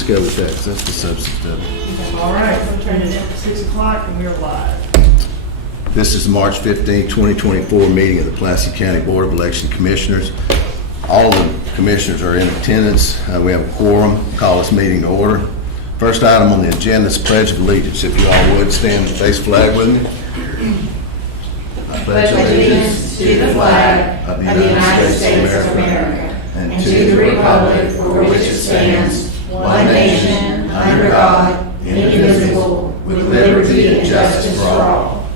just go with that, 'cause that's the substance of it. All right, we'll turn it in at 6 o'clock and we're live. This is March 15, 2024 meeting of the Pulaski County Board of Election Commissioners. All the commissioners are in attendance. We have a quorum. Call this meeting to order. First item on the agenda is Pledge of Allegiance. If you all would, stand and face flag with me. I pledge allegiance to the flag of the United States of America and to the republic for which it stands, one nation, under God, indivisible, with liberty and justice for all.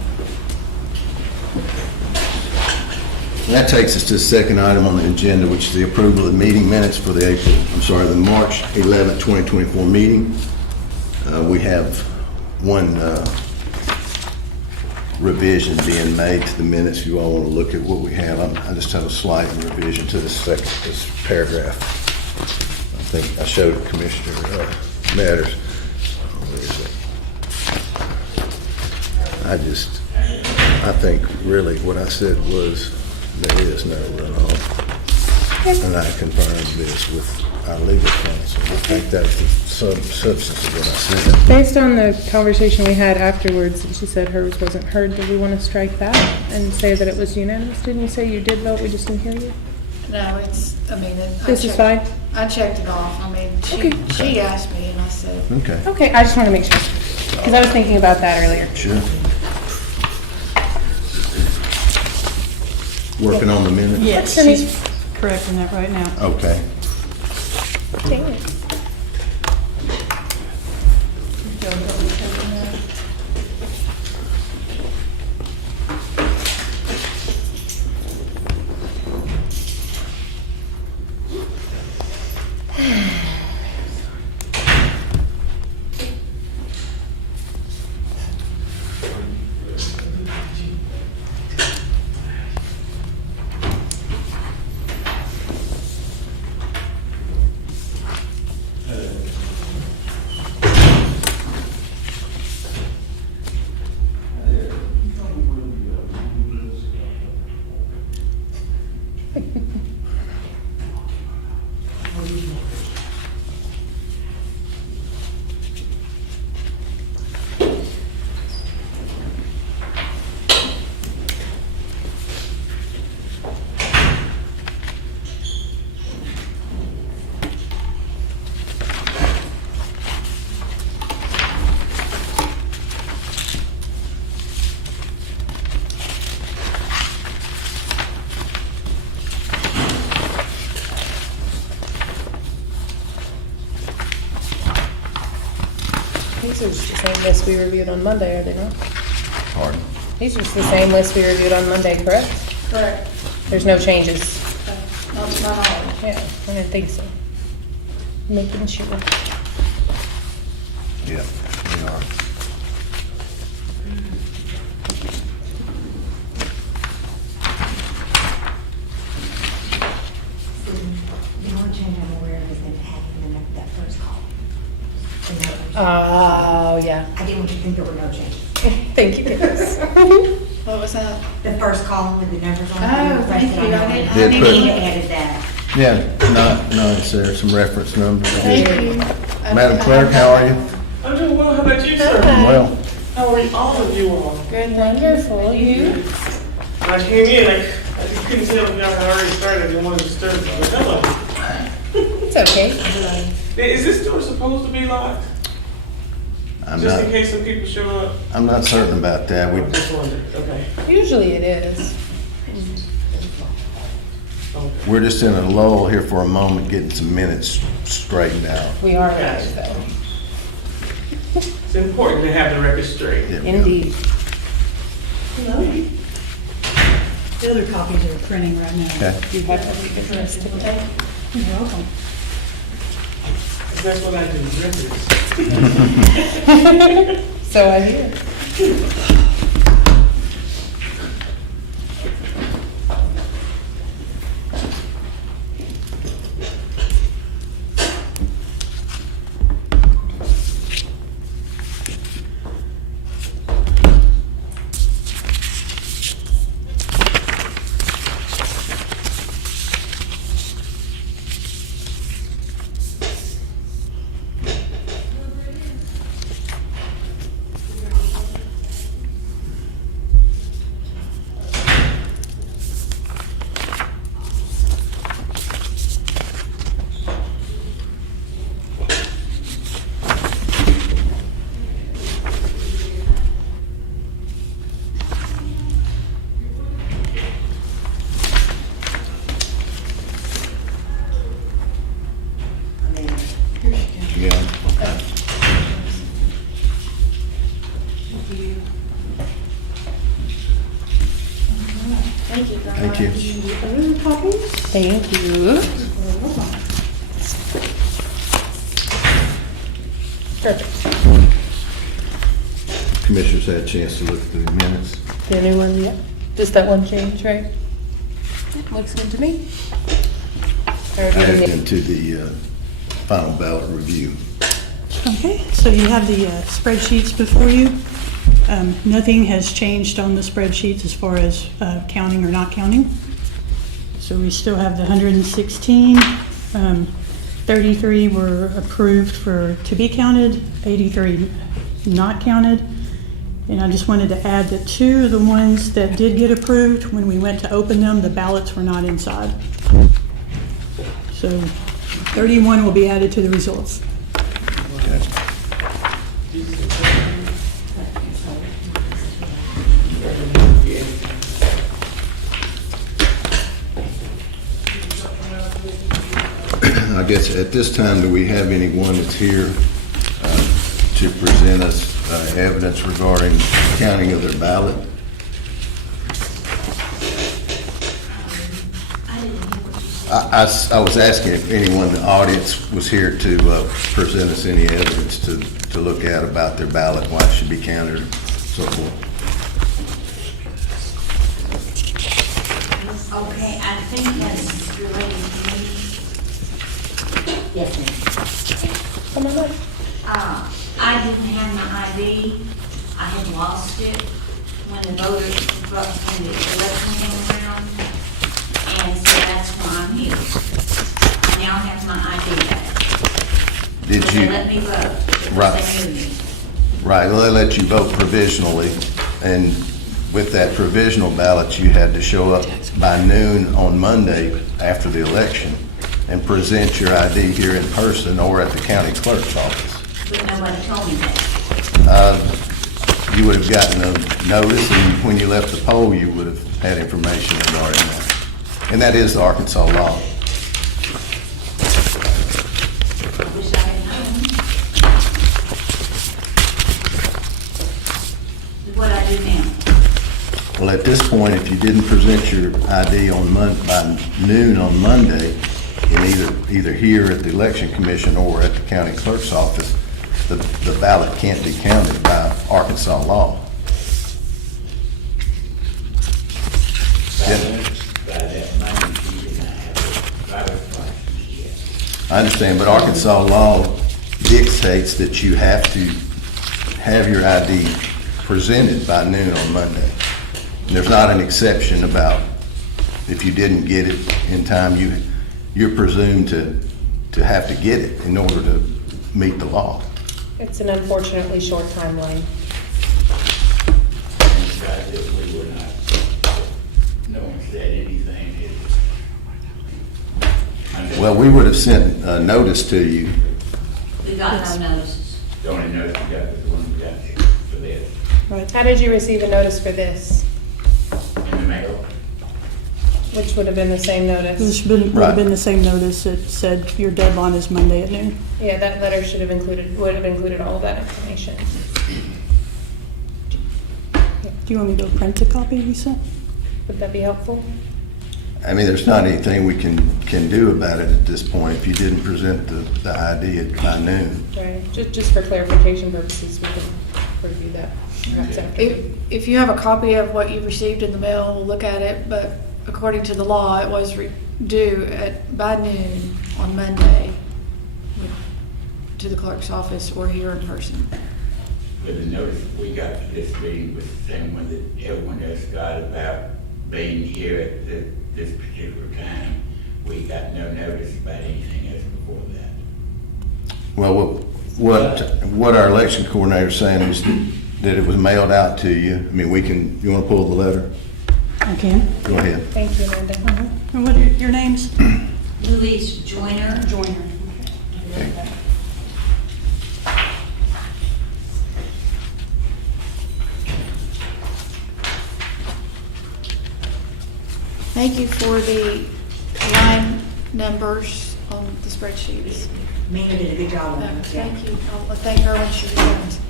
And that takes us to the second item on the agenda, which is the approval of the meeting minutes for the March 11, 2024 meeting. We have one revision being made to the minutes. If you all want to look at what we have, I just have a slight revision to this paragraph. I think I showed Commissioner Matters. Where is it? I think really what I said was there is no runoff. And I confirmed this with our legal counsel. I think that's the substance of what I said. Based on the conversation we had afterwards, and she said hers wasn't heard, do we want to strike that and say that it was unanimous? Didn't you say you did vote, we just didn't hear you? No, it's, I mean, This is fine? I checked it off. I mean, she asked me and I said, Okay, Okay, I just want to make sure, because I was thinking about that earlier. sure. Working on the minutes? Yes, Denise. she's correcting that right now. Okay. Dang it. These are just the same list we reviewed on Monday, are they not? Pardon? These are just the same list we reviewed on Monday, correct? correct. There's no changes. Not to my knowledge. Yeah, I didn't think so. Making sure. Yeah, we are. The only change I'm aware of is them adding in that first call. Oh, yeah. I didn't want you to think there were no changes. Thank you, Dennis. What was that? The first column with the numbers on it. Oh, the thank requested you. on I it. Did put- Need to added that. Yeah, no, it's there, some reference numbers. Thank you. Madam Clerk, how are you? I'm doing well, how about you, sir? Well, How are all of you all? Good, wonderful. You? When I came in, I just couldn't tell if y'all had already started, I didn't want to disturb you, but hello. It's okay. Is this door supposed to be locked? I'm Just in not, case some people show up? I'm not certain about that. I just wondered, okay. Usually it is. We're just in a lull here for a moment, getting some minutes straightened out. We are live, though. It's important to have the record straight. Yeah. Indeed. Hello. The other copies are printing right now. Okay. You have to be the rest of it. You're welcome. That's what I do, records. So I hear. Thank you. Perfect. Commissioners had a chance to look through the minutes. The new one, yeah. Just that one change, right? Looks good to me. Added into the final ballot review. Okay, so you have the spreadsheets before you. Nothing has changed on the spreadsheets as far as counting or not counting. So we still have the 116. 33 were approved to be counted, 83 not counted. And I just wanted to add that 2 of the ones that did get approved, when we went to open them, the ballots were not inside. So 31 will be added to the results. I guess at this time, do we have anyone that's here to present us evidence regarding counting of their ballot? I was asking if anyone in the audience was here to present us any evidence to look at about their ballot, why it should be counted, and so forth. Okay, I think that's related to me. Yes, ma'am. Come on up. I didn't have my ID. I had lost it when the when the election came around. And so that's why I'm here. I now have my ID back. Did So they you? let me vote because Right. they knew me. Right, well, they let you vote provisionally, and with that provisional ballot, you had to show up by noon on Monday after the election and present your ID here in person or at the county clerk's office. But nobody told me that. You would have gotten a notice, and when you left the poll, you would have had information regarding that. And that is the Arkansas law. I wish I had known. What I do now. Well, at this point, if you didn't present your ID by noon on Monday, and either here at the election commission or at the county clerk's office, the ballot can't be counted by Arkansas law. Yeah, I understand, but Arkansas law dictates that you have to have your ID presented by noon on Monday. And there's not an exception about if you didn't get it in time, you're presumed to have to get it in order to meet the law. It's an unfortunately short timeline. We were not, no one said anything. Well, we would have sent a notice to you. We got no notices. The only notice we got was the one we got for this, Right. How did you receive a notice for this? in the mail. Which would have been the same notice? Would have Right. been the same notice that said your deadline is Monday at noon. Yeah, that letter would have included all of that information. Do you want me to print a copy, Lisa? Would that be helpful? I mean, there's not anything we can do about it at this point if you didn't present the ID by noon. Right, just for clarification purposes, we can review that perhaps after. If you have a copy of what you received in the mail, we'll look at it, but according to the law, it was due by noon on Monday to the clerk's office or here in person. But the notice we got for this meeting was the same one that everyone else got about being here at this particular time. We got no notice about anything else before that. Well, what our election coordinator is saying is that it was mailed out to you. I mean, you want to pull the letter? I can. Go ahead. Thank you, Amanda. And what are your names? Louise Joyner. Joyner. Thank you for the line numbers on the spreadsheets. Mina did a good job on it. Thank you. I'll thank her when she returns.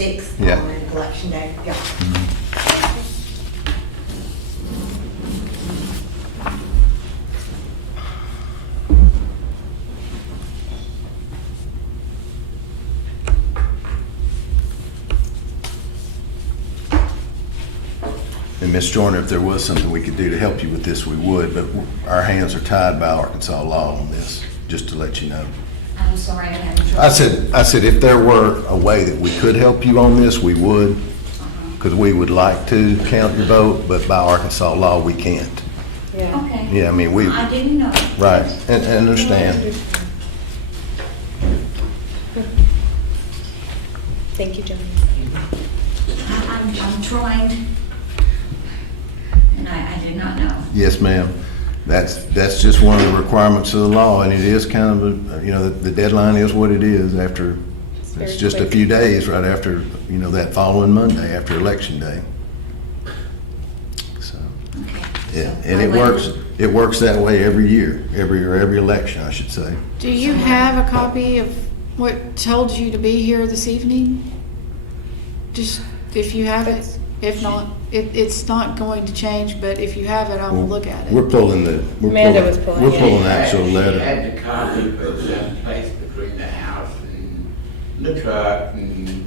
6th Yeah. on election day. Yeah. And Ms. Joyner, if there was something we could do to help you with this, we would, but our hands are tied by Arkansas law on this, just to let you know. I'm sorry, I'm having trouble. I said if there were a way that we could help you on this, we would, because we would like to count your vote, but by Arkansas law, we can't. Yeah. Okay. Yeah, I mean, I didn't know. right, and understand. Thank you, Johnny. I'm trying, and I did not know. Yes, ma'am. That's just one of the requirements of the law, and it is kind of, the deadline is what it is after, very it's just a quick. few days right after, that following Monday after Election Day. So, Okay. yeah, So and I it went- works that way every year, every election, I should say. Do you have a copy of what told you to be here this evening? Just, if you have it, if not, it's not going to change, but if you have it, I will look at We're it. pulling Amanda was pulling We're it. pulling the actual She letter. had the copy, but it was someplace between the house and the truck and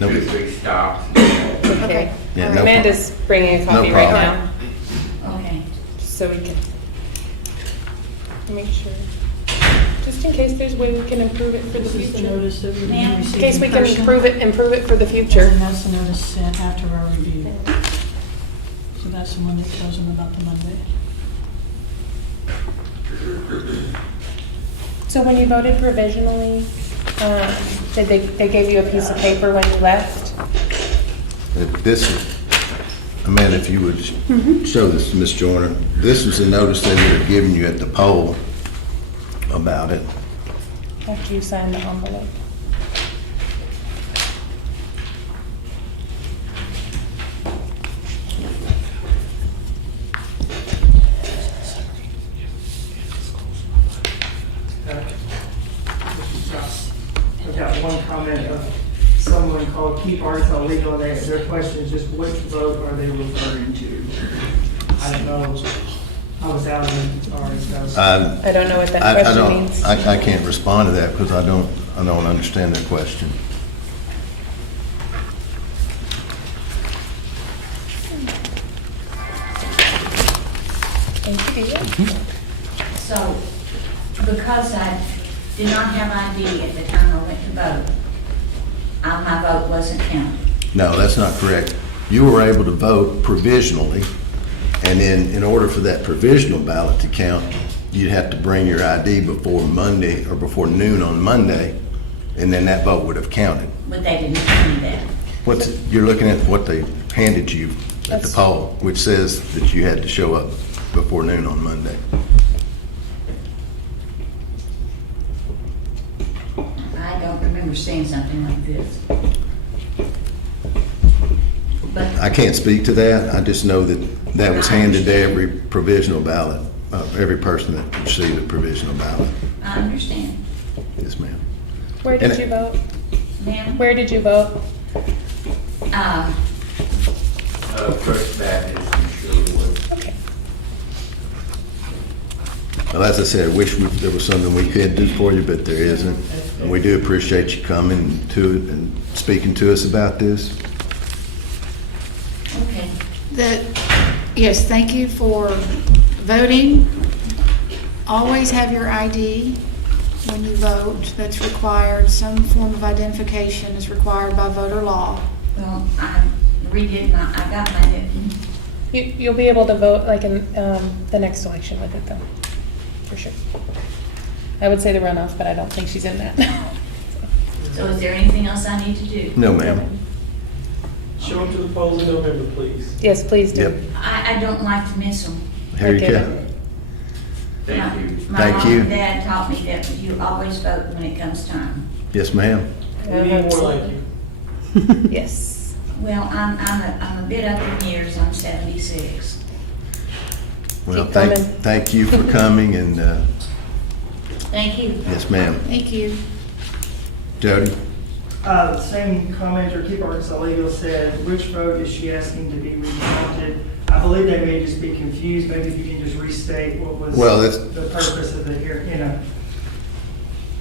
No. 2 or 3 stops. Okay. Yeah, no Amanda's bringing a copy No right problem. now, Okay. so we can make sure. Just in case there's a way we can improve it for the This is the future. notice that we Ma'am? received In case we in can person. improve it for the future. And that's the notice sent after our review. So that's the one that tells them about the Monday. So when you voted provisionally, did they gave you a piece of paper when you left? This, Amanda, if you would show this to Ms. Joyner, this was the notice they would have given you at the poll about it. After you signed the envelope. I've got one comment of someone called Keep Arkansas Legal, and their question is just which vote are they referring to? I don't know. I was out in, sorry, so. I don't know what that I question don't, means. I can't respond to that because I don't understand their question. Thank you, Deidre. So, because I did not have ID at the time I went to vote, my vote wasn't counted. No, that's not correct. You were able to vote provisionally, and then in order for that provisional ballot to count, you'd have to bring your ID before Monday or before noon on Monday, and then that vote would have counted. But they didn't tell me that. You're looking at what they handed you at the That's- poll, which says that you had to show up before noon on Monday. I don't remember seeing something like this. But I can't speak to that. I just know that that was handed to every provisional ballot, every person that received a provisional ballot. I understand. Yes, ma'am. Where did And- you vote? Ma'am? Where did you vote? First Baptist in Sherwood. Okay. Well, as I said, I wish there was something we could do for you, but there isn't. And we do appreciate you coming to it and speaking to us about this. Okay. Yes, thank you for voting. Always have your ID when you vote. That's required. Some form of identification is required by voter law. Well, I I got my new. You'll be able to vote like in the next election with it though, for sure. I would say the runoff, but I don't think she's in that. So is there anything else I need to do? No, ma'am. Show them to the polls in November, please. Yes, please do. Yep. I don't like to miss them. Here you Okay. go. Thank you. My Thank mom you. and dad taught me that you always vote when it comes time. Yes, ma'am. We need more like you. Yes. Well, I'm a bit up in years. I'm 76. Well, Keep coming. thank you for coming, and Thank you. yes, ma'am. Thank you. Jody? Same commenter, Keep Arkansas Legal said, which vote is she asking to be recounted? I believe they may just be confused. Maybe if you can just restate what was Well, that's- the purpose of the hearing, you know.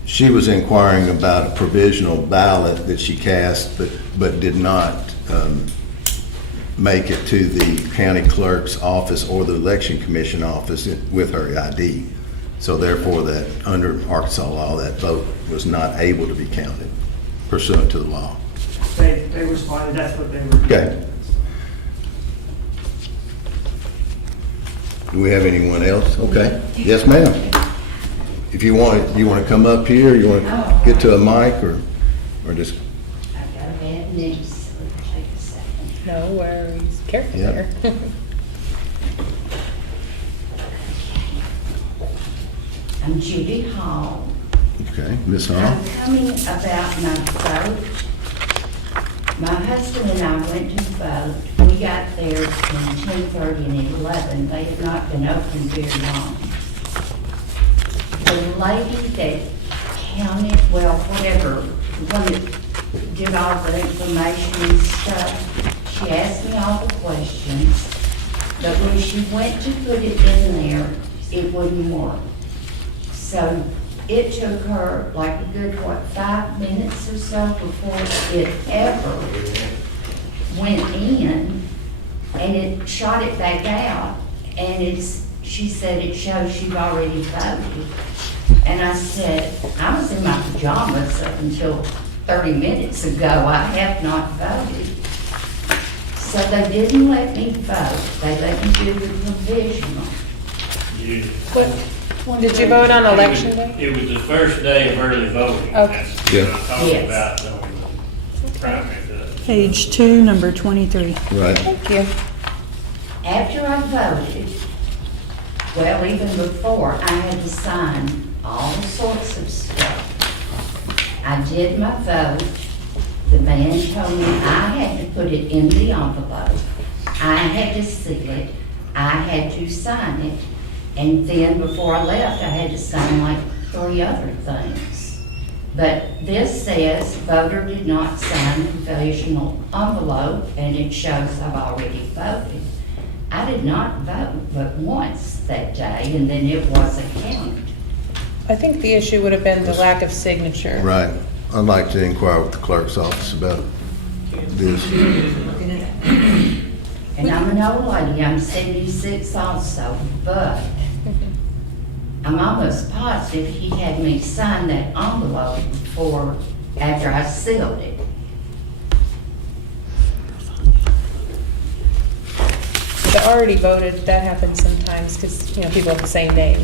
She was inquiring about a provisional ballot that she cast, but did not make it to the county clerk's office or the election commission office with her ID. So therefore, that under Arkansas law, that vote was not able to be counted pursuant to the law. They responded, that's what they were. Okay. Do we have anyone else? Okay. Yes, ma'am. If you want to come up here, you want to get to a mic or just, I've got a bad news, so it'll take a second. No worries. Careful Yep. there. I'm Judy Hall. okay, Ms. Hall? I'm coming about my vote. My husband and I went to vote. We got there between 10:30 and 11. They had not been open very long. The lady that counted, well, whatever, the one that did all the information and stuff, she asked me all the questions, but when she went to put it in there, it wouldn't work. So it took her like a good, 5 minutes or so before it ever went in, and it shot it back out, and she said it shows you've already voted. And I said, I was in my pajamas up until 30 minutes ago. I have not voted. So they didn't let me vote. They let me do the provisional. Did you vote on election day? It was the first day of early voting. Okay. That's Yeah. what I'm talking Yes. about on the primary. Page 2, number 23. Right. Thank you. After I voted, well, even before, I had to sign all sorts of stuff. I did my vote. The man told me I had to put it in the envelope. I had to seal it. I had to sign it. And then before I left, I had to sign like 3 other things. But this says voter did not sign the provisional envelope, and it shows I've already voted. I did not vote but once that day, and then it wasn't counted. I think the issue would have been the lack of signature. Right. I'd like to inquire with the clerk's office about this. And I'm an old lady, I'm 76 also, but I'm almost positive he had me sign that envelope after I sealed it. The already voted, that happens sometimes because, people have the same name.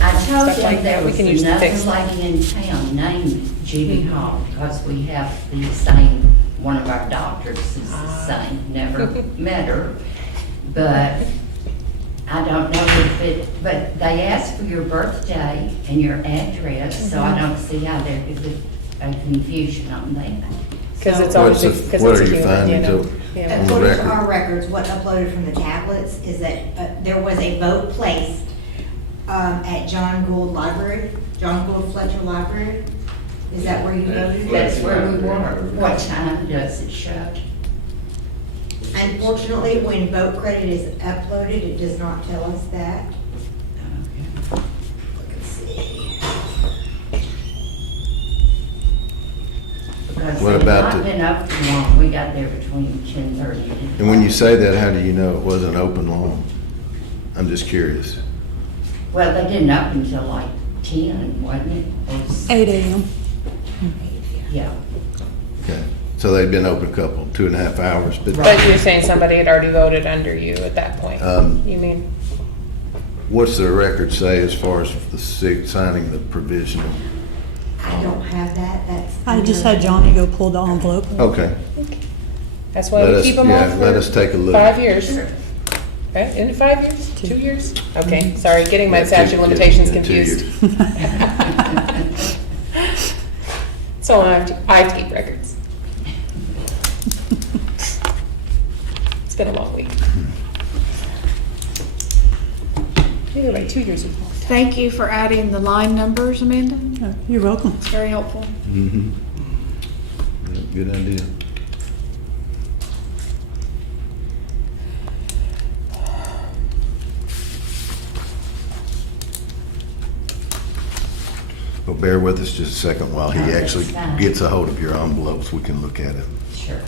I told Stuff like him that. there We was can usually another fix. lady in town named Judy Hall, because we have the same, one of our doctors is the same, never met her. But I don't know but they asked for your birthday and your address, so I don't see how there could be a confusion on that. Because it's So- always, What's the- because what it's a are you human, finding, Joe? Yeah. On the According to record. our records, what uploaded from the tablets is that there was a vote placed at John Gould Fletcher Library. Is that where you voted? That's where we were. What time does it show? Unfortunately, when vote credit is uploaded, it does not tell us that. Okay. Let's see. Because What they've about not the- been open long. We got there between 10:30 and. And when you say that, how do you know it wasn't open long? I'm just curious. Well, they didn't open until like 10, wasn't it? Or 8 a.m. Yeah. Okay. So they'd been open a couple, 2.5 hours, but But you're saying somebody had already voted under you at that point? You mean? what's the record say as far as the signing the provisional? I don't have that, that's. I just had Johnny go pull the envelope. Okay. That's why Let we us- keep them yeah, on let for us take a look. 5 years. Okay, isn't it 5 years? 2 years? Okay, sorry, getting my Yeah, statute of yeah, limitations yeah, 2 years. confused. So I have to keep records. It's been a long week. You're right, 2 years ago. Thank you for adding the line numbers, Amanda. You're welcome. It's very helpful. Mhm. Good idea. Well, bear with us just a second while he No, that's actually fine. gets a hold of your envelopes. We can look at it. Sure.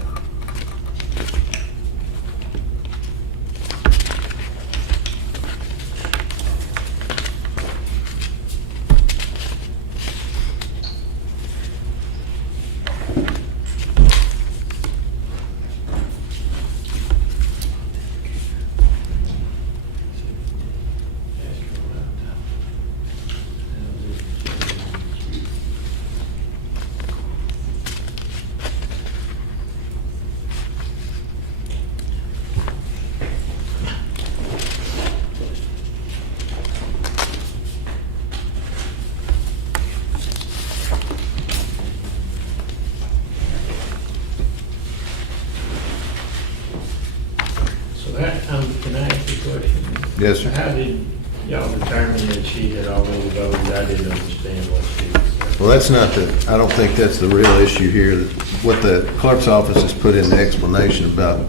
So that, can I ask you a question? Yes, sir. How did y'all determine that she had already voted? I didn't understand what she was saying. Well, that's not the, I don't think that's the real issue here. What the clerk's office has put in the explanation about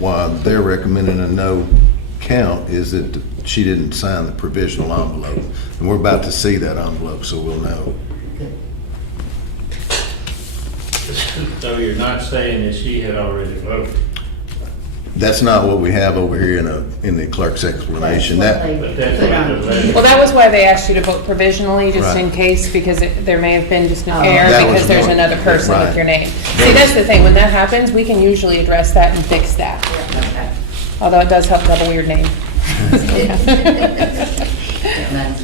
why they're recommending a no count is that she didn't sign the provisional envelope. And we're about to see that envelope, so we'll know. Good. So you're not saying that she had already voted? That's not what we have over here in the clerk's explanation. That's what That, they But that's put what on the letter- Well, that was why they asked you to vote provisionally, just in Right. case, because there may have been just an Oh. error That was because there's one. another person Right. with your name. See, that's the thing, when that happens, we can usually address that and fix that, Okay. although it does help to have a weird name. That's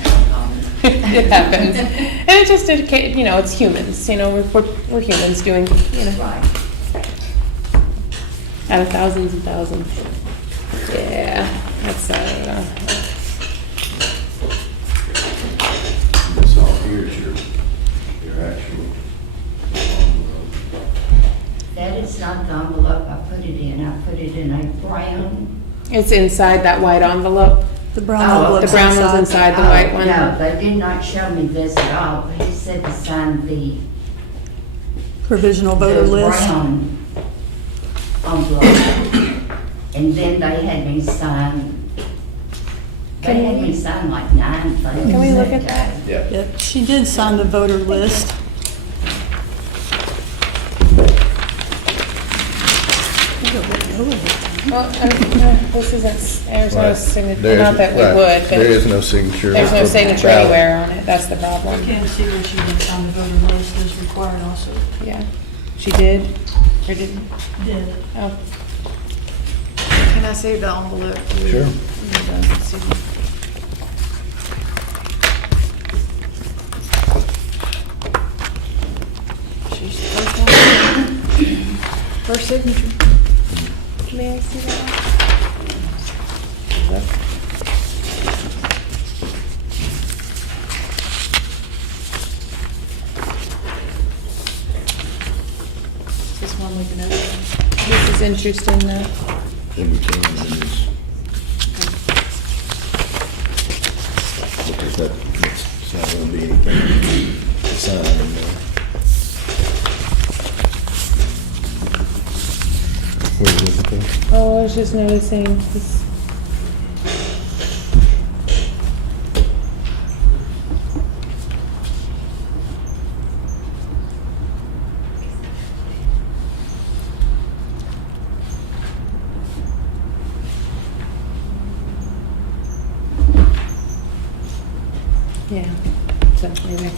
common. It happens. And it just, it's humans, we're humans doing, Right. out of thousands and thousands. Yeah, that's, this all here is your actual envelope. That is not the envelope I put it in. I put it in a brown. it's inside that white envelope. The brown Oh, envelope. The brown one's inside the white one. No, they did not show me this at all. They just said to sign the Provisional voter list. brown envelope. And then they had me sign, like 9 things. Can we look at that? Yep, she did sign the voter list. Well, this isn't, there's no Right. signature, There's- not that we right. would, There is but no signature. there's no signature Ballot. anywhere on it, that's the problem. Can't see where she did sign the voter list as required also. Yeah, she did, or didn't? Did. Oh, Can I see the envelope? please? Sure. See. She's the first one. First signature. may I see that? Is this one we can open? This is interesting, though. Then we can, and then it's- Because it's not gonna be anything to sign in there. What are you looking for? Oh, I was just noticing this. Yeah, so maybe, yeah.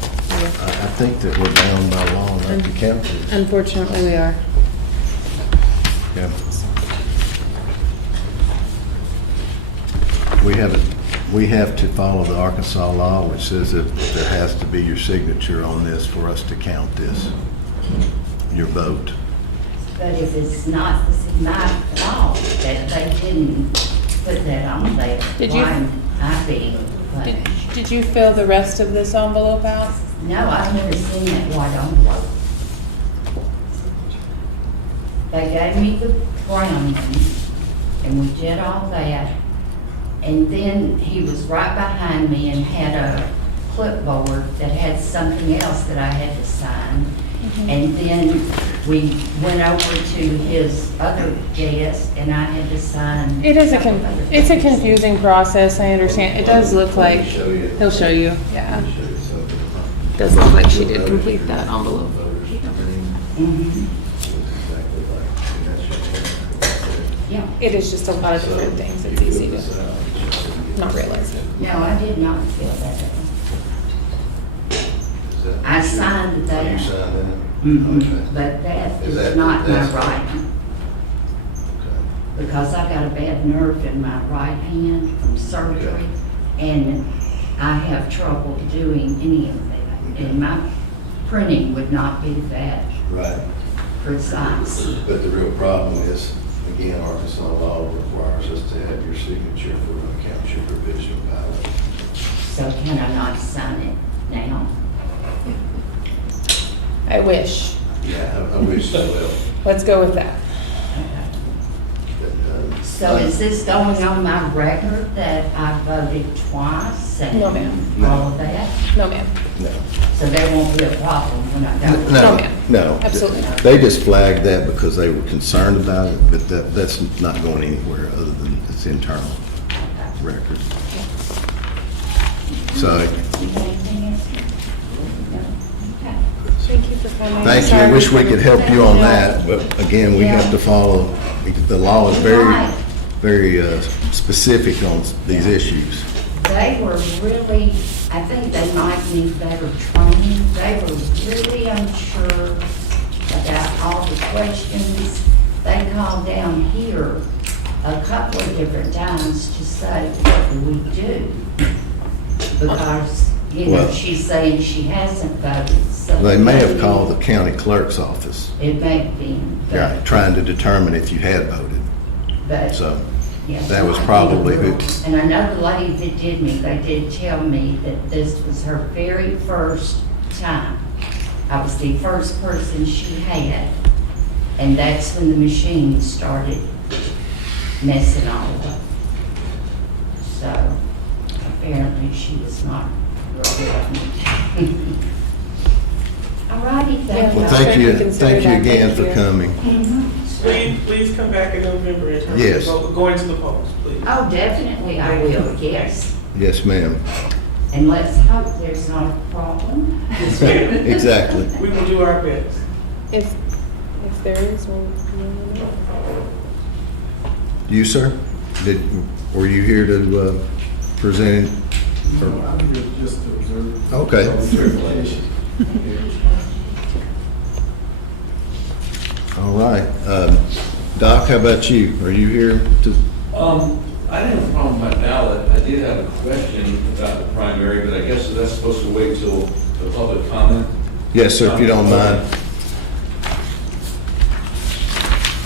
I think that we're bound by law not to count this. Unfortunately, we are. Yeah. We have to follow the Arkansas law, which says that there has to be your signature on this for us to count this, your vote. But if it's not my fault that they didn't put that on there, Did you- why am I being punished? Did you fill the rest of this envelope out? No, I've never seen that white envelope. They gave me the brown one, and we did all that. And then he was right behind me and had a clipboard that had something else that I had to sign. And then we went over to his other desk and I had to sign. It is couple other it's a things. confusing process, I understand. It does look like, he'll show you, yeah. Does look like she did complete that envelope. Mhm. Yeah, It is just a lot of different things. It's easy to not realize it. no, I did not feel that. I signed that. You signed that? Mhm. Okay. But that Is is that- not my that's- writing, Okay. because I got a bad nerve in my right hand from surgery, and I have trouble doing any of that, and my printing would not be that Right. precise. But the real problem is, again, Arkansas law requires us to have your signature for an account your provisional ballot. So can I not sign it now? I wish. Yeah, I wish as well. Let's go with that. But, So is this going on my record that I voted twice and No, ma'am. all of that? No, ma'am. No. So there won't be a problem when I go? No, ma'am. No. Absolutely not. They just flagged that because they were concerned about it, but that's not going anywhere other than its internal record. So, Anything else? No? Okay. Thank you for coming. thank you. I wish we could help you on that, but again, we have to follow, the law is very specific on these issues. They were really, I think they might need better training. They were really unsure about all the questions. They called down here a couple of different times to say, what do we do? Because, you know, Well- she's saying she hasn't voted, so. They may have called the county clerk's office, It may have been. but- trying to determine if you had voted. But, So, yes, that was I probably did. who- And I know the lady that did me, they did tell me that this was her very first time. I was the first person she had, and that's when the machine started messing all up. So apparently she was not real good. All righty, thank you. well, Sure, thank you you, consider thank you that. again Thank for you. coming. Please come back in November in terms Yes. of going to the polls, please. Oh, definitely I will, yes. Yes, ma'am. And let's hope there's not a problem. Yes, ma'am. Exactly. We will do our best. If there is, we'll know. You, sir? Were you here to present? I'm here just to observe. Okay. All right. Doc, how about you? Are you here to? I didn't have a problem with my ballot. I did have a question about the primary, but I guess that's supposed to wait till the public comment. Yes, sir, if you don't mind.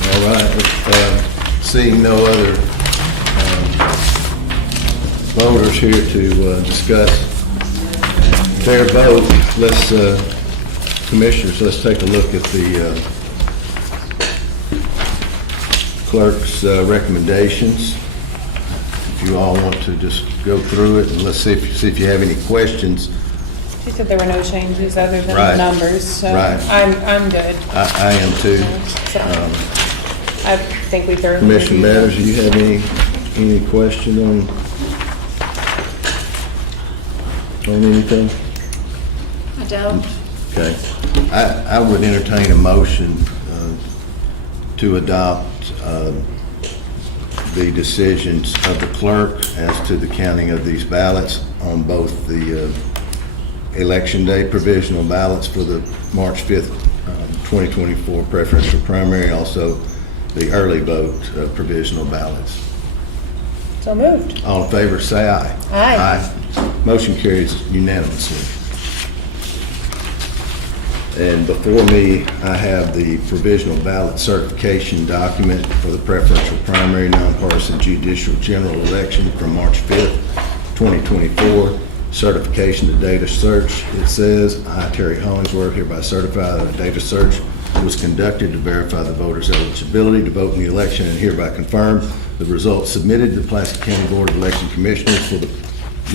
All right. Seeing no other voters here to discuss their vote, commissioners, let's take a look at the clerk's recommendations. If you all want to just go through it, and let's see if you have any questions. She said there were no changes other than the Right. numbers, so Right. I'm good. I am too. So, I think we thoroughly. Commissioner reviewed Matters, them. do you have any question on anything? I don't. Okay. I would entertain a motion to adopt the decisions of the clerk as to the counting of these ballots on both the Election Day provisional ballots for the March 5th, 2024 preferential primary, also the early vote provisional ballots. So moved. All in favor, say aye. Aye. Motion carries unanimously. And before me, I have the provisional ballot certification document for the preferential primary nonpartisan judicial general election from March 5th, 2024. Certification to data search. It says, I, Terry Hollingsworth, hereby certify that a data search was conducted to verify the voter's eligibility to vote in the election and hereby confirm the results submitted to the Pulaski County Board of Election Commissioners for the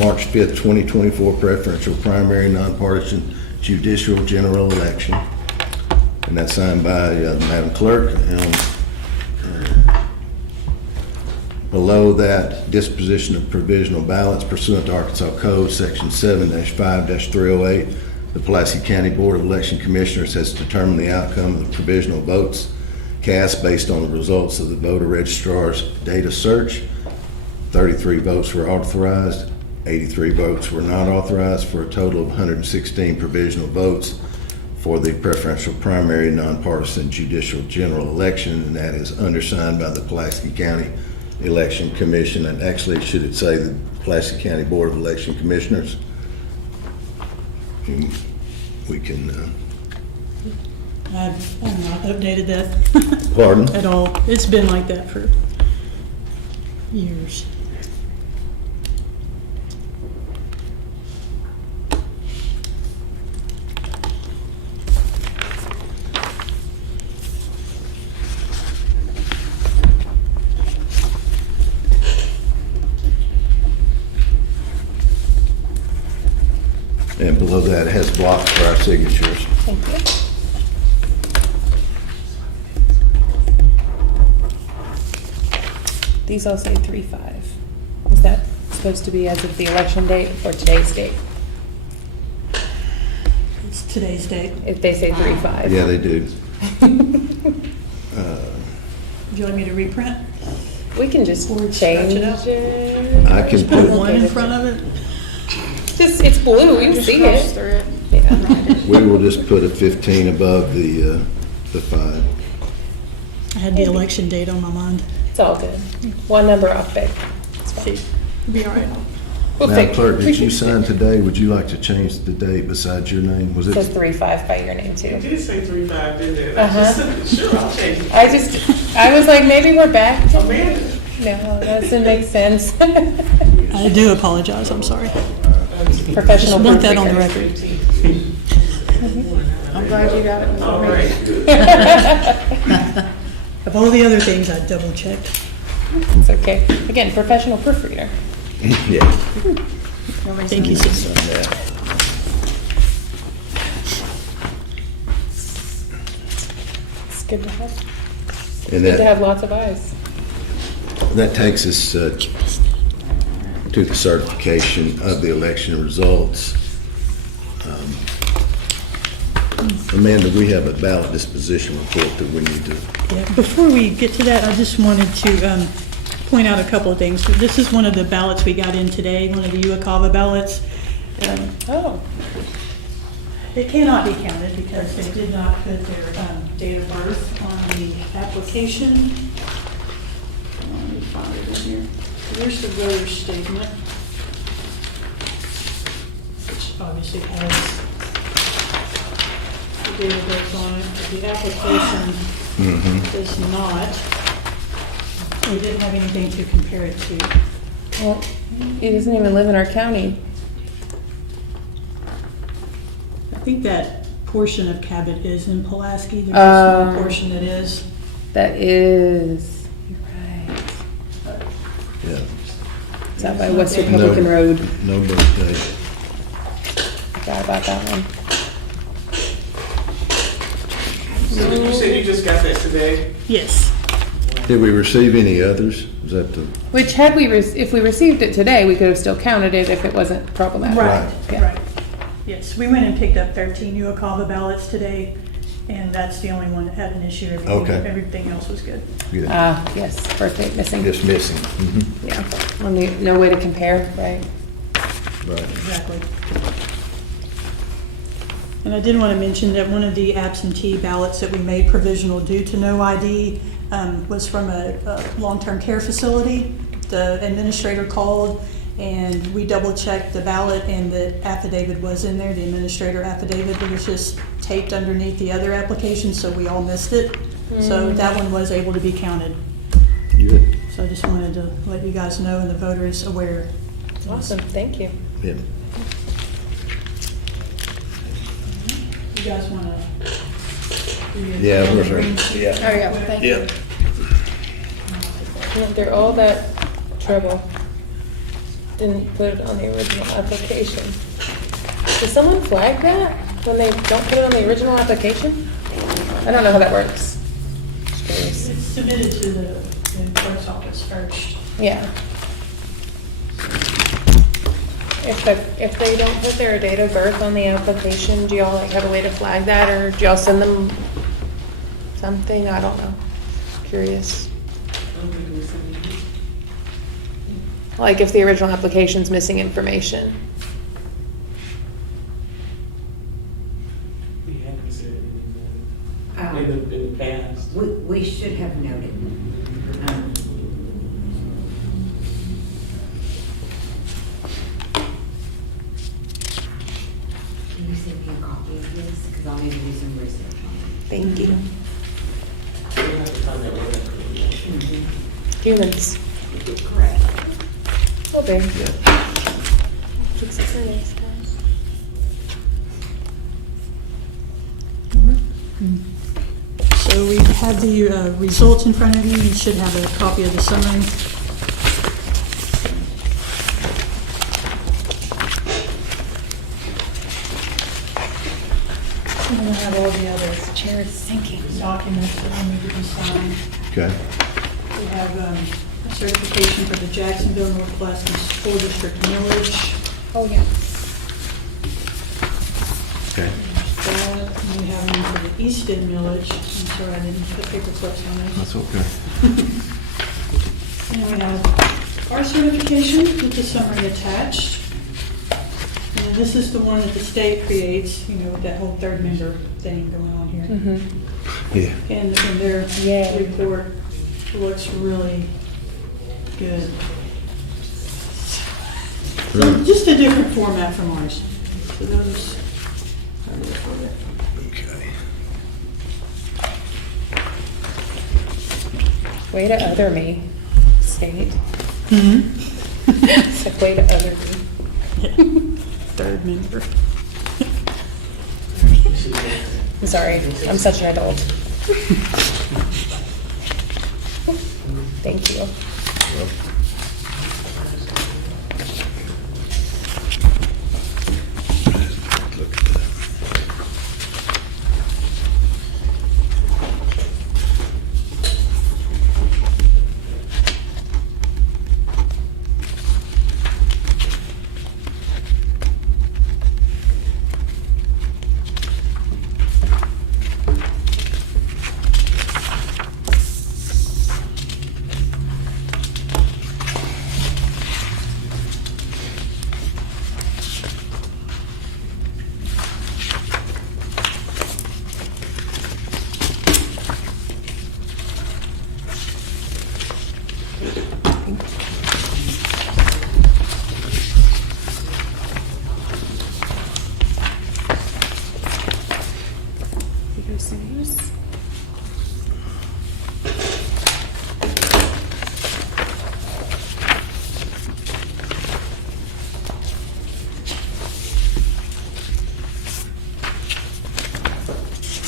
March 5th, 2024 preferential primary nonpartisan judicial general election. and that's signed by Madam Clerk. And below that, disposition of provisional ballots pursuant to Arkansas Code, Section 7-5-308. The Pulaski County Board of Election Commissioners has determined the outcome of the provisional votes cast based on the results of the voter registrar's data search. 33 votes were authorized, 83 votes were not authorized, for a total of 116 provisional votes for the preferential primary nonpartisan judicial general election, and that is undersigned by the Pulaski County Election Commission, and actually, should it say the Pulaski County Board of Election Commissioners? We can, I've not updated that pardon? at all. It's been like that for years. And below that it has blocks for our signatures. Thank you. These all say 3/5. Is that supposed to be as of the election date or today's date? It's today's date. If they say 3/5. Yeah, they do. Would you like me to reprint? We can just Or scratch change it out? it. I can Put put, one in front of it? Just, it's blue, you Just see cross it. through it. Yeah. we will just put a 15 above the 5. I had the election date on my mind. It's all good. One number off big. It's See, fine. it'll be all right. We'll Madam fix- Clerk, we did can you fix sign it. today? Would you like to change the date besides your name? Was It says it? 3/5 by your name It too. did say 3-5, didn't it? Uh-huh. Sure, I'll change it. I was like, maybe we're back. to- Amanda. No, that doesn't make sense. I do apologize, I'm sorry. Professional Just want that on the proofreader. record. I'm glad you got it. All right, good. Of all the other things, I double checked. It's okay. Again, professional proofreader. Yeah. Thank you, Susan. It's good to have. And Good to that, have lots of eyes. that takes us to the certification of the election results. Amanda, we have a ballot disposition report that we need to, Yeah, before we get to that, I just wanted to point out a couple of things. This is one of the ballots we got in today, one of the Uakava ballots. Oh, It cannot be counted because they did not put their date of birth on the application. Let me find it in here. Here's the voter statement, which obviously has the date of birth on it, but the application does not. We didn't have anything to compare it to. well, he doesn't even live in our county. I think that portion of Cabot is in Pulaski. There's a small portion that is. That is, you're right. yeah, It's out by West Republican Road. no birthday. Forgot about that one. So you said you just got that today? Yes. Did we receive any others? Was that the, Which had we, if we received it today, we could have still counted it if it wasn't problematic. Right, Yeah. right. Yes, we went and picked up 13 Uakava ballots today, and that's the only one that had an issue. Okay. Everything else was good. good? Yes, birthday missing. Just missing. Yeah, no way to compare, right? Right. Exactly. And I did want to mention that one of the absentee ballots that we made provisional due to no ID was from a long-term care facility. The administrator called and we double-checked the ballot and the affidavit was in there, the administrator affidavit. It was just taped underneath the other application, so we all missed it. So that one was able to be counted. Good. So I just wanted to let you guys know and the voters aware. Awesome, thank you. Yeah. You guys want to? Yeah, we're right. Yeah. Oh, yeah, thank you. They're all that trouble. Didn't put it on the original application. Does someone flag that when they don't put it on the original application? I don't know how that works. Just curious. It's submitted to the clerk's office first. Yeah. If they don't put their date of birth on the application, do y'all like have a way to flag that, or do y'all send them something? I don't know. Curious. Like if the original application's missing information. We haven't said Um, anything in the past. We should have noted. Um, Can you send me a copy of this? Because I'll need to do some research on it. Thank you. We'll have to find out what that Humans. Correct. Will do. Fix it for next time. So we have the results in front of you. You should have a copy of the summary. And then we'll have all the other Chair is sinking. documents that will need to be signed. Okay. We have a certification for the Jacksonville North Pulaski School District millage. Oh, yeah. Okay. And we have one for the East End millage. I'm sorry, I didn't put paper clips on it. That's okay. And we have our certification with the summary attached. And this is the one that the state creates, you know, with that whole third member thing going on here. Mm-hmm. Yeah. And their Yay. report looks really good. So just a different format from ours. So those are really for it. Okay. Way to other me, state. Mm-hmm. It's like way to other me. Third member. I'm sorry, I'm such an adult. Thank you. Look at that.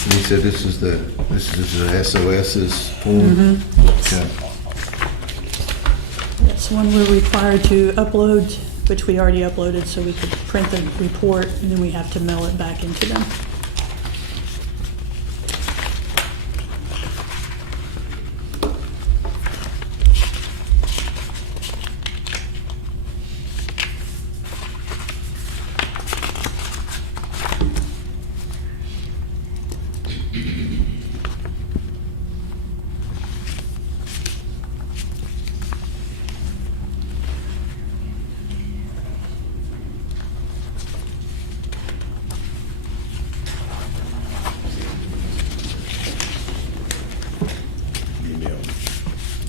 You said this is the SOS's form? Okay. That's one we're required to upload, which we already uploaded, so we could print the report, and then we have to mail it back into them. Email.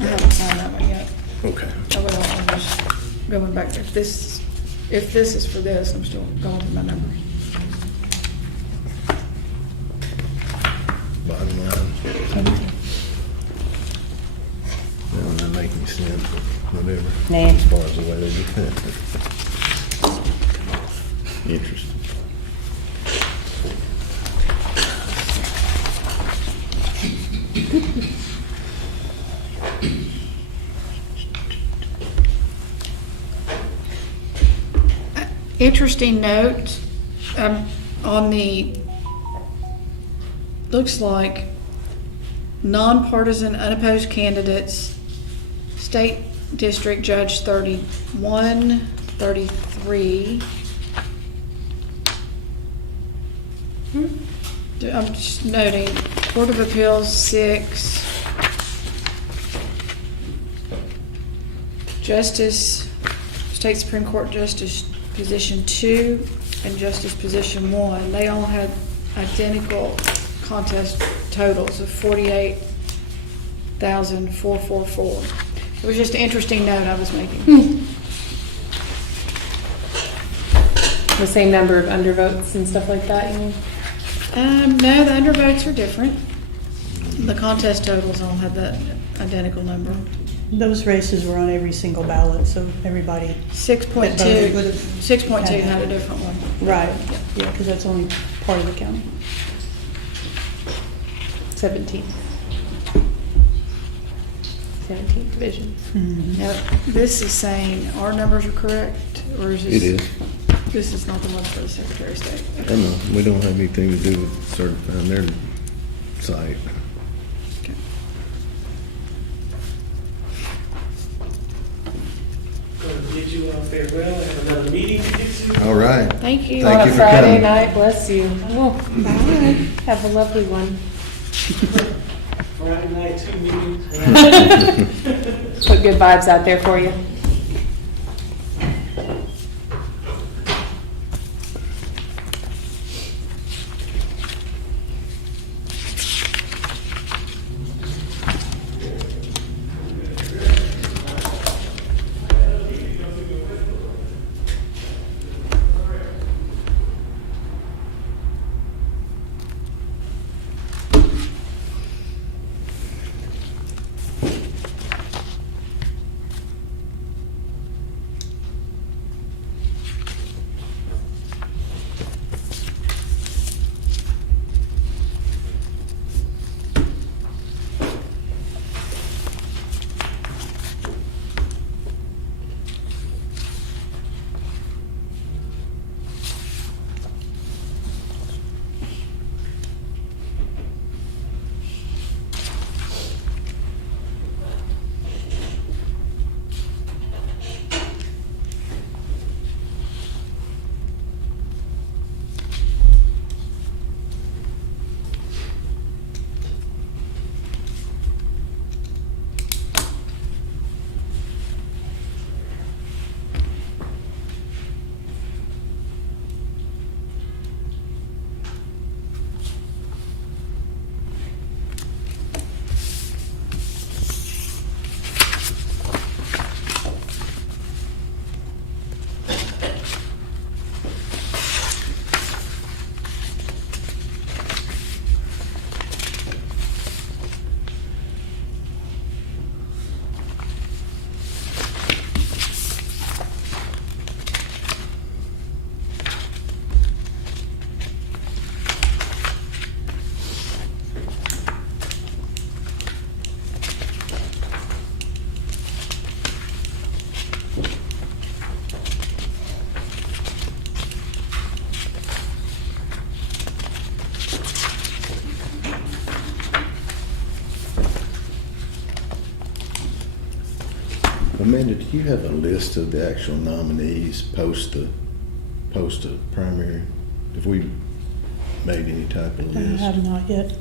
I haven't signed that one yet. Okay. I will, I'm just going back there. If this is for this, I'm still going through my numbers. Bottom line. That doesn't make any sense, but whatever. Nah. As far as the way they do that. Interesting. Interesting note, on the, looks like nonpartisan unopposed candidates, State District Judge 31, 33. I'm just noting, Court of Appeals 6, Justice, State Supreme Court Justice Position 2, and Justice Position 1. They all had identical contest totals of 48,444. It was just an interesting note I was making. The same number of undervotes and stuff like that, you mean? No, the undervotes are different. The contest totals all had that identical number. Those races were on every single ballot, so everybody, 6.2, 6.2 had a different one. right, yeah, because that's only part of the county. 17th. 17th division. Now, this is saying our numbers are correct, or is this? It is. This is not the one for the Secretary of State. I know, we don't have anything to do with certifying their site. Okay. Gonna bid you farewell, I have another meeting to get to. All right. Thank you. Thank On you a for Friday coming. night, bless you. Oh, bye. Have a lovely one. Friday night, 2 meetings. Put good vibes out there for you. Amanda, do you have a list of the actual nominees post the primary? Have we made any type of I list? have not yet.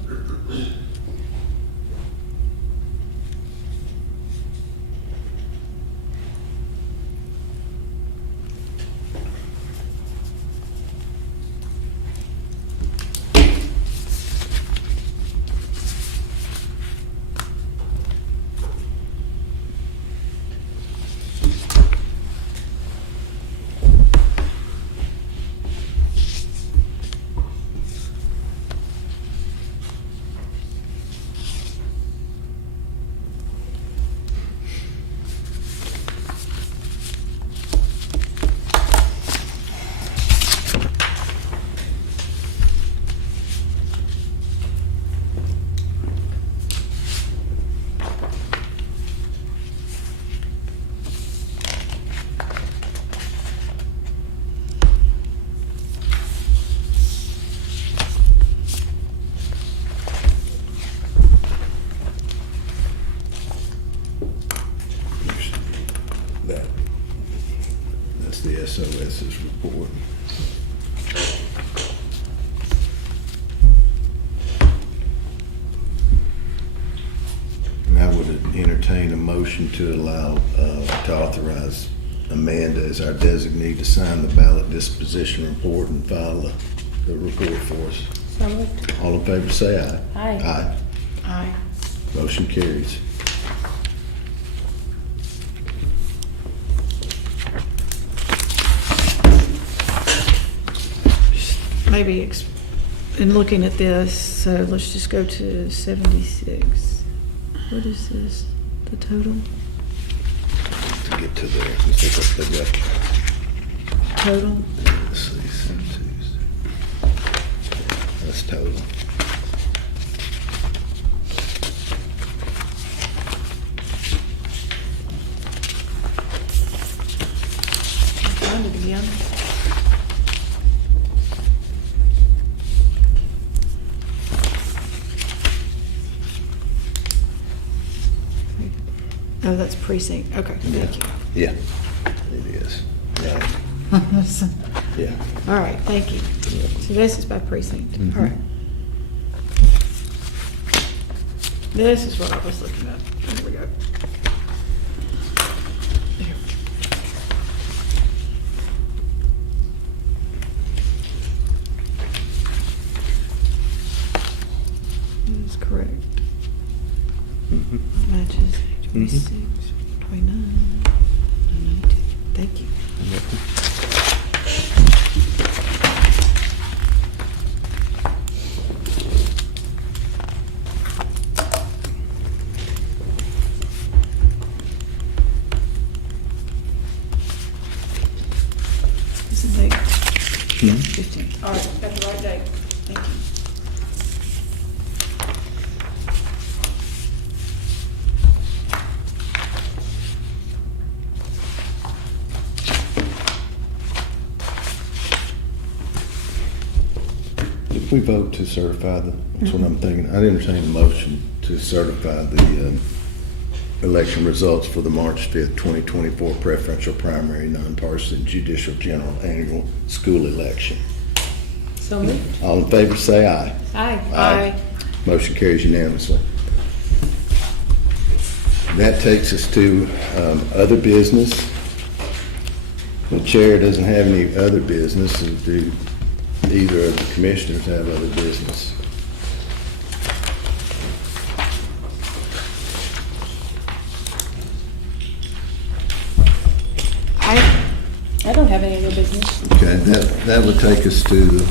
That's the SOS's report. And I would entertain a motion to allow, to authorize Amanda as our designee to sign the ballot disposition report and file the report for us. So moved. All in favor, say aye. Aye. Aye. Aye. Motion carries. Maybe in looking at this, so let's just go to 76. What is this, the total? To get to there, let's see what they got. Total? Let's see, 72. That's total. Find it again. Oh, that's precinct, okay, thank you. Yeah, it is. Right. Yeah. All right, thank you. So this is by precinct, Mhm. all right. This is what I was looking at. There we go. There. That is correct. Mhm. Matches 26, 29, and 92. Thank you. This is date Mhm. 15. All right, got the right date. Thank you. If we vote to certify that's what I'm thinking, I'd entertain a motion to certify the election results for the March 5th, 2024 preferential primary nonpartisan judicial general annual school election. So moved. All in favor, say aye. Aye. Motion carries unanimously. That takes us to other business. The chair doesn't have any other business, and do either of the commissioners have other business? I don't have any other business. Okay, that would take us to the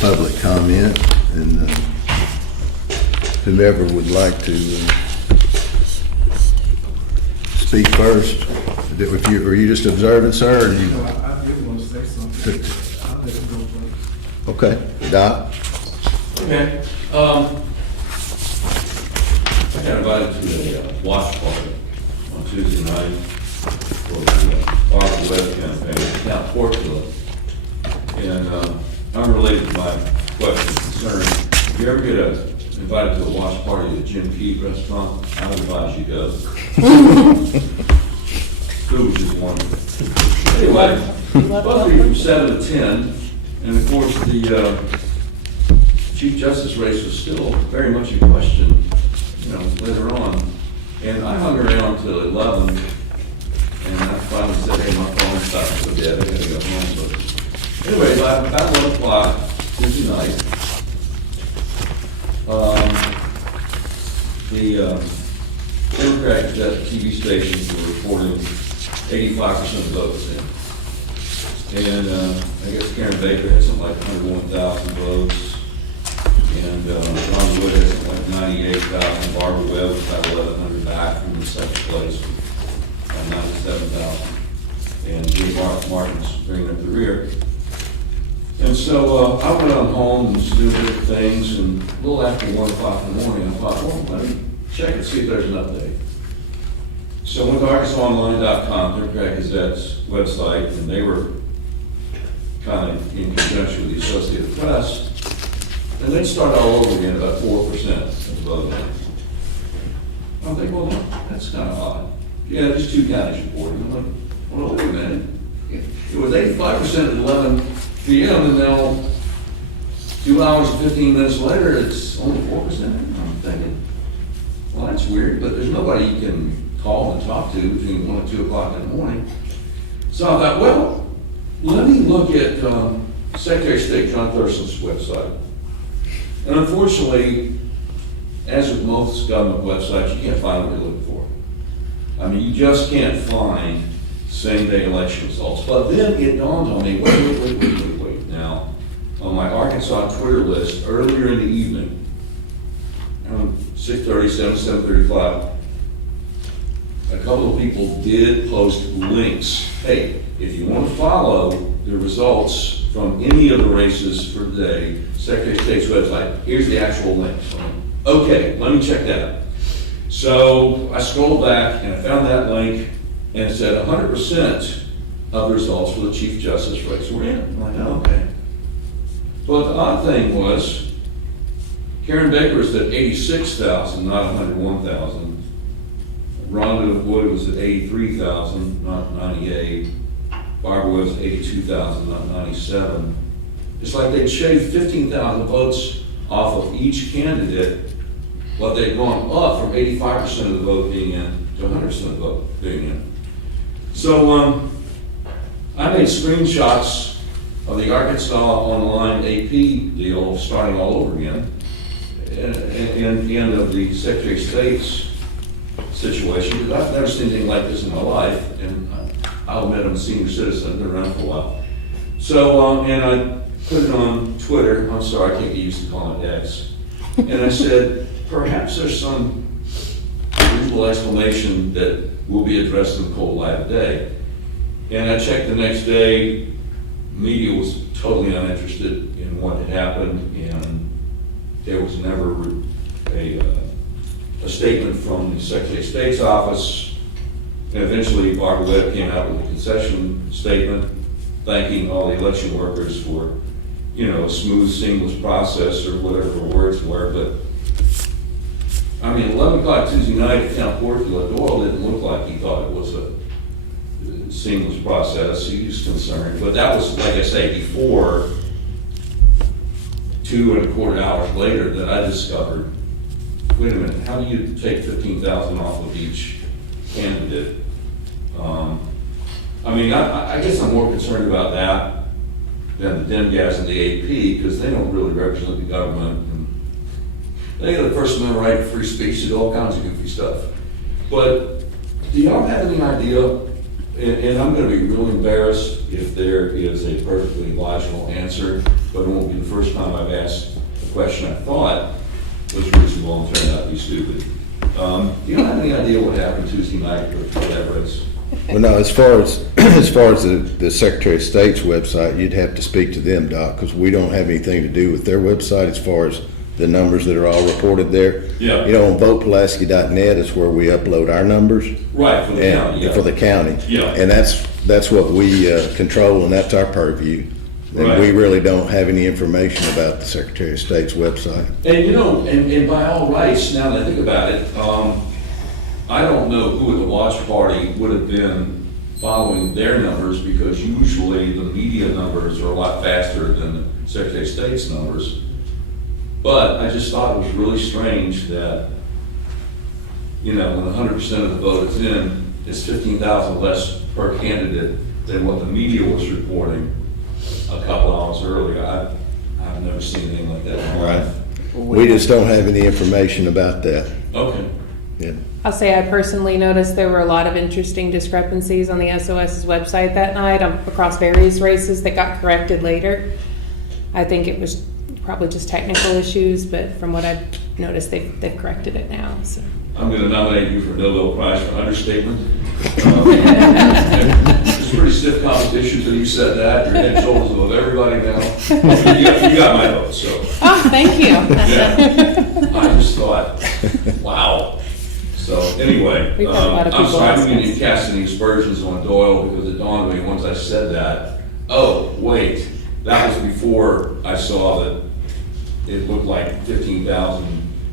public comment, and whoever would like to speak first. Are you just observant, sir, or do you? No, I did want to say something. I'll let it go first. Okay, Doc? Okay, I got invited to a watch party on Tuesday night for the Barbara Webb campaign, down Port Phillip. And, unrelated to my question concern, if you ever get invited to a watch party at Jim Key restaurant, I would advise you go. Food was just wonderful. Anyway, supposed to be from 7 to 10, and of course, the Chief Justice race was still very much in question, later on. And I hung around till 11, and I finally said, hey, my phone stopped so dead, I gotta go home. But anyway, by about 1 o'clock, Tuesday night, the Democrat TV stations were reporting 85% of votes in. And I guess Karen Baker had something like 101,000 votes. And Ron Wood had something like 98,000. Barbara Webb was about 1,100 back from the second place, 97,000. And Jim Martin's bringing up the rear. And so I went on home and was doing different things, and a little after 1 o'clock in the morning, I thought, well, let me check and see if there's an update. So I went to ArkansasOnline.com, Democrat Gazette's website, and they were kind of in conjunction with the Associated Press, and they'd start all over again, about 4% of voting. I'm thinking, well, that's kind of odd. yeah, just 2 counties reporting. I'm like, well, wait a minute. It was 85% at 11 PM, and now 2 hours and 15 minutes later, it's only 4%. I'm thinking, well, that's weird, but there's nobody you can call and talk to between 1 and 2 o'clock in the morning. So I thought, well, let me look at Secretary of State John Thurston's website. And unfortunately, as with most government websites, you can't find what you're looking for. I mean, you just can't find same-day election results. But then it dawned on me, wait. Now, on my Arkansas Twitter list, earlier in the evening, around 6:37, 7:35, a couple of people did post links. Hey, if you want to follow the results from any of the races for the day, Secretary of State's website, here's the actual link. Okay, let me check that out. So I scrolled back and I found that link, and it said 100% of the results for the Chief Justice race were in. I'm like, oh, okay. But the odd thing was, Karen Baker was at 86,000, not 101,000. Rhonda Wood was at 83,000, not 98. Barbara was 82,000, not 97. It's like they'd shaved 15,000 votes off of each candidate, but they'd gone up from 85% of the vote being in to 100% of the vote being in. So I made screenshots of the Arkansas Online AP deal starting all over again, and of the Secretary of State's situation, because I've never seen anything like this in my life, and I'll admit I'm a senior citizen, been around for a while. So, and I put it on Twitter. I'm sorry, I can't get used to calling it X. And I said, perhaps there's some reasonable explanation that will be addressed in the cold light of day. And I checked the next day, media was totally uninterested in what had happened, and there was never a statement from the Secretary of State's office. And eventually Barbara Webb came out with a concession statement thanking all the election workers for, a smooth, seamless process, or whatever the words were. But I mean, 11 o'clock Tuesday night at Count Portula, Doyle didn't look like he thought it was a seamless process. He was concerned, but that was, like I say, before 2.25 hours later that I discovered, wait a minute, how do you take 15,000 off of each candidate? I mean, I guess I'm more concerned about that than the den guys in the AP, because they don't really represent the government. And they got the First Amendment right to free speech and all kinds of goofy stuff. But do y'all have any idea, and I'm going to be real embarrassed if there is a perfectly logical answer, but it won't be the first time I've asked a question I thought was reasonable and turned out to be stupid. Do you have any idea what happened Tuesday night for that race? Well, no, as far as the Secretary of State's website, you'd have to speak to them, Doc, because we don't have anything to do with their website as far as the numbers that are all reported there. Yeah. On votepulaski.net is where we upload our numbers. Right, for the county, yeah. For the county. Yeah. And that's what we control, and that's our purview. And Right. we really don't have any information about the Secretary of State's website. And and by all rights, now that I think about it, I don't know who at the watch party would have been following their numbers, because usually the media numbers are a lot faster than the Secretary of State's numbers. But I just thought it was really strange that, when 100% of the vote is in, it's 15,000 less per candidate than what the media was reporting a couple hours earlier. I've never seen anything like that in my life. We just don't have any information about that. Okay. Yeah. I'll say I personally noticed there were a lot of interesting discrepancies on the SOS's website that night across various races that got corrected later. I think it was probably just technical issues, but from what I've noticed, they've corrected it now. So I'm going to nominate you for a Nobel Prize for understatement. It's pretty stiff competition till you said that. You're head and shoulders above everybody now. You got my vote, so. oh, thank you. Yeah. I just thought, wow. So anyway, We've had a lot of I'm people sorry, I ask didn't us. mean to cast any aspersions on Doyle, because it dawned on me once I said that, oh, wait, that was before I saw that it looked like 15,000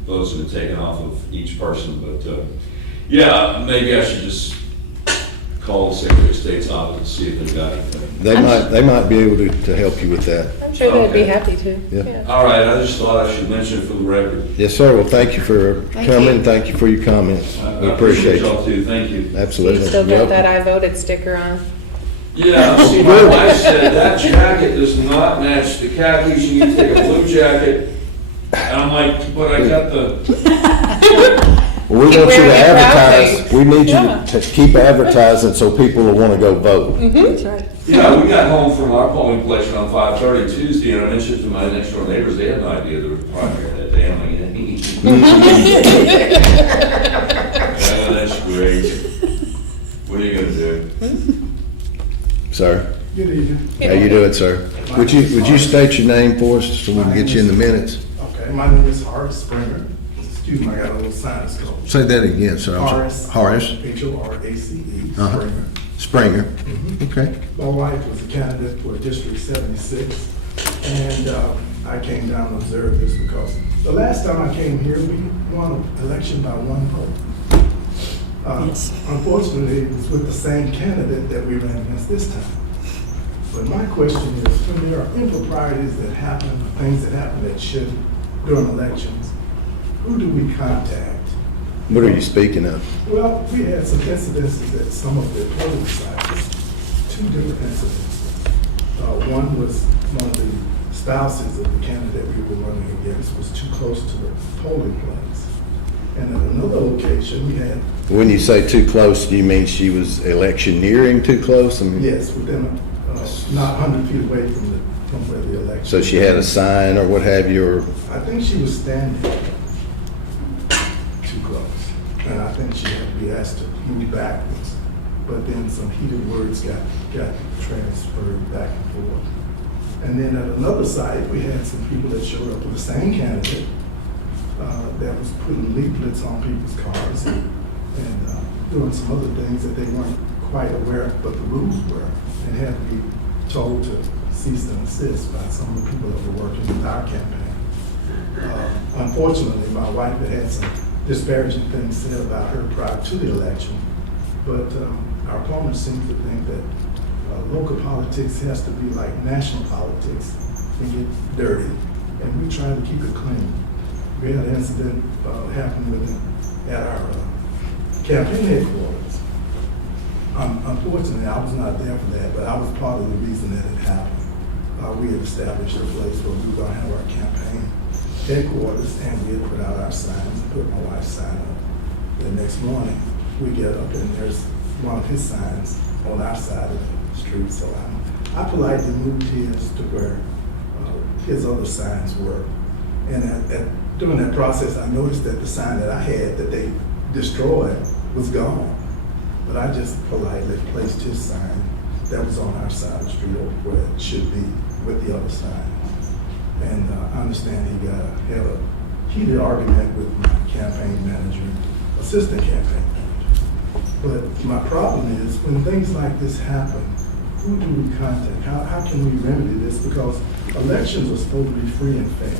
votes had been taken off of each person. But yeah, maybe I should just call the Secretary of State's office and see if they've got anything. They might be able to help you with that. I'm sure they'd be Okay. happy to. Yeah. All right, I just thought I should mention it for the record. Yes, sir. Well, thank you for Thank coming. you. Thank you for your comments. I We appreciate y'all it. too, thank you. Absolutely. You still got Welcome. that I voted sticker on? Yeah, see, my wife said that jacket does not match the khakis, you need to take a blue jacket. And I'm like, but I got the, Well, we Keep want you to wearing it advertise. proudly. We need you Yeah. to keep advertising so people will want to go vote. That's right. yeah, we got home from our polling place around 5:30 Tuesday, and I mentioned to my next door neighbors, they had no idea there was a primary that day. I'm like, yeah, that's great. What are you gonna do? Sir, Good evening. how you doing, sir? Would you state your name for us so we can get you in the minutes? Okay, my name is Horace Springer. Excuse me, I got a little sinus cold. Say that again, sir. I'm sorry. Horace. Horace Horace, Uh-huh. Springer. Springer. Okay. My wife was a candidate for District 76, and I came down to observe this because the last time I came here, we won an election by one vote. Yes. Unfortunately, it was with the same candidate that we ran against this time. But my question is, when there are improprieties that happen, things that happen that shouldn't during elections, who do we contact? What are you speaking of? Well, we had some incidences at some of the polling sites, two different incidences. One was one of the spouses of the candidate we were running against was too close to the polling place. And at another location, we had, When you say too close, do you mean she was electioneering too close? I mean, yes, within, not 100 feet away from where the election. so she had a sign or what have you, or I think she was standing too close, and I think she had to be asked to move backwards. But then some heated words got transferred back and forth. And then at another site, we had some people that showed up with the same candidate that was putting leaflets on people's cars and doing some other things that they weren't quite aware of what the rules were, and had to be told to cease and desist by some of the people that were working with our campaign. Unfortunately, my wife had some disparaging things said about her prior to the election, but our opponents seem to think that local politics has to be like national politics and get dirty, and we try to keep it clean. We had an incident happen at our campaign headquarters. Unfortunately, I was not there for that, but I was part of the reason that it happened. We had established a place where we were going to have our campaign headquarters, and we had put out our signs and put my wife's sign up. The next morning, we get up and there's one of his signs on our side of the street, so I politely moved his to where his other signs were. And during that process, I noticed that the sign that I had that they destroyed was gone. But I just politely placed his sign that was on our side of the street over where it should be with the other sign. And I understand he had a heated argument with my campaign manager, assistant campaign manager. But my problem is when things like this happen, who do we contact? How can we remedy this? Because elections are supposed to be free and fair.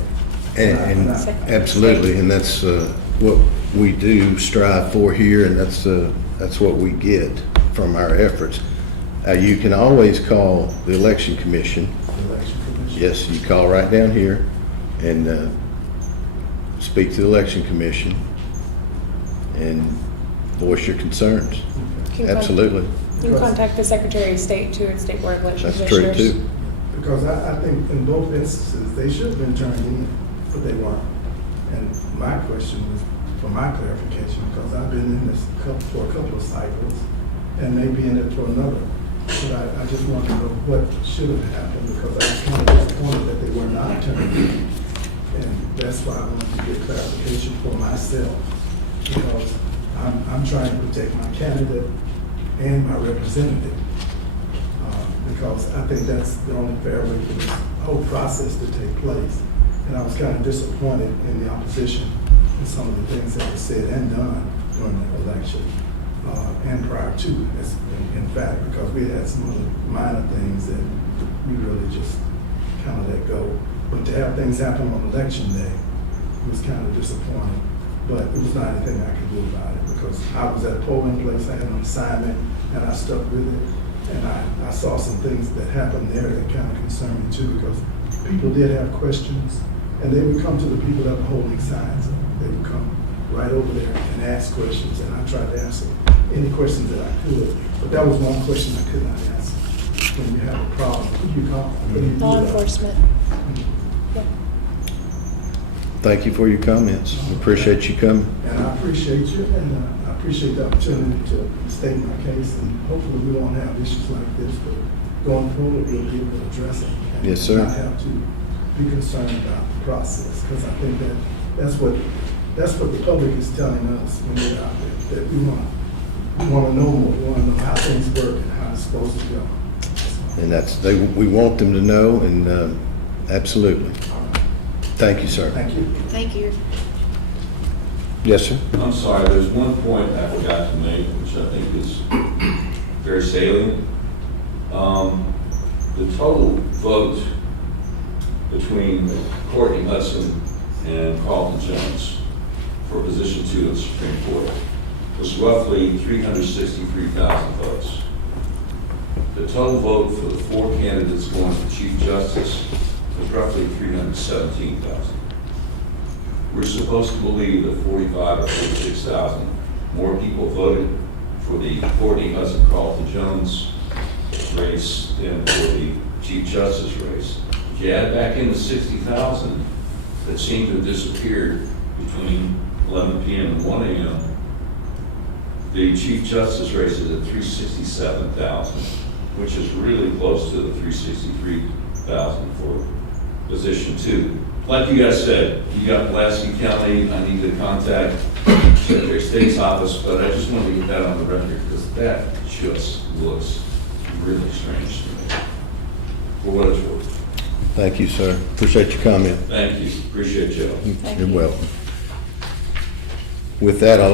And absolutely, and that's what we do strive for here, and that's what we get from our efforts. You can always call the election commission. Election commission. Yes, you call right down here and speak to the election commission and voice your concerns. You can Absolutely, You can contact the Secretary of State too, and State Board of Election that's true Commissioners. too. Because I think in both instances, they should have been turned in, but they weren't. And my question was for my clarification, because I've been in this for a couple of cycles and maybe in it for another. But I just want to know what should have happened, because I was kind of disappointed that they were not turned in. And that's why I wanted to get clarification for myself, because I'm trying to protect my candidate and my representative. Because I think that's the only fair way for this whole process to take place. And I was kind of disappointed in the opposition and some of the things that were said and done during the election and prior to, in fact, because we had some other minor things that we really just kind of let go. But to have things happen on election day was kind of disappointing. But it was not anything I could do about it, because I was at a polling place, I had an assignment, and I stuck with it. And I saw some things that happened there that kind of concerned me too, because people did have questions, and they would come to the people that were holding signs up. They would come right over there and ask questions, and I tried to answer any questions that I could. But that was one question I could not answer. When you have a problem, who do you call? What do you do Law about it? enforcement. Thank you for your comments. Appreciate you coming. And I appreciate you, and I appreciate the opportunity to state my case, and hopefully we won't have issues like this, but going forward, we'll be able to address it. And Yes, sir. not have to be concerned about the process, because I think that's what the public is telling us when they're out there, that we want to know more, we want to know how things work and how it's supposed to go. And we want them to know, and absolutely. Thank you, sir. Thank you. Thank you. Yes, sir. I'm sorry, there's one point I forgot to make, which I think is very salient. The total vote between Courtney Hudson and Carlton Jones for position 2 of the Supreme Court was roughly 363,000 votes. The total vote for the 4 candidates going for Chief Justice was roughly 317,000. We're supposed to believe that 45 or 46,000 more people voted for the Courtney Hudson Carlton Jones race than for the Chief Justice race. If you add back in the 60,000 that seemed to have disappeared between 11 p.m. and 1 a.m., the Chief Justice race is at 367,000, which is really close to the 363,000 for position 2. Like you guys said, you got Pulaski County, I need to contact Secretary of State's office, but I just want to get that on the record because that just looks really strange to me. For what it's worth. Thank you, sir. Appreciate your comment. Thank you, appreciate you. You're welcome. With that, I'll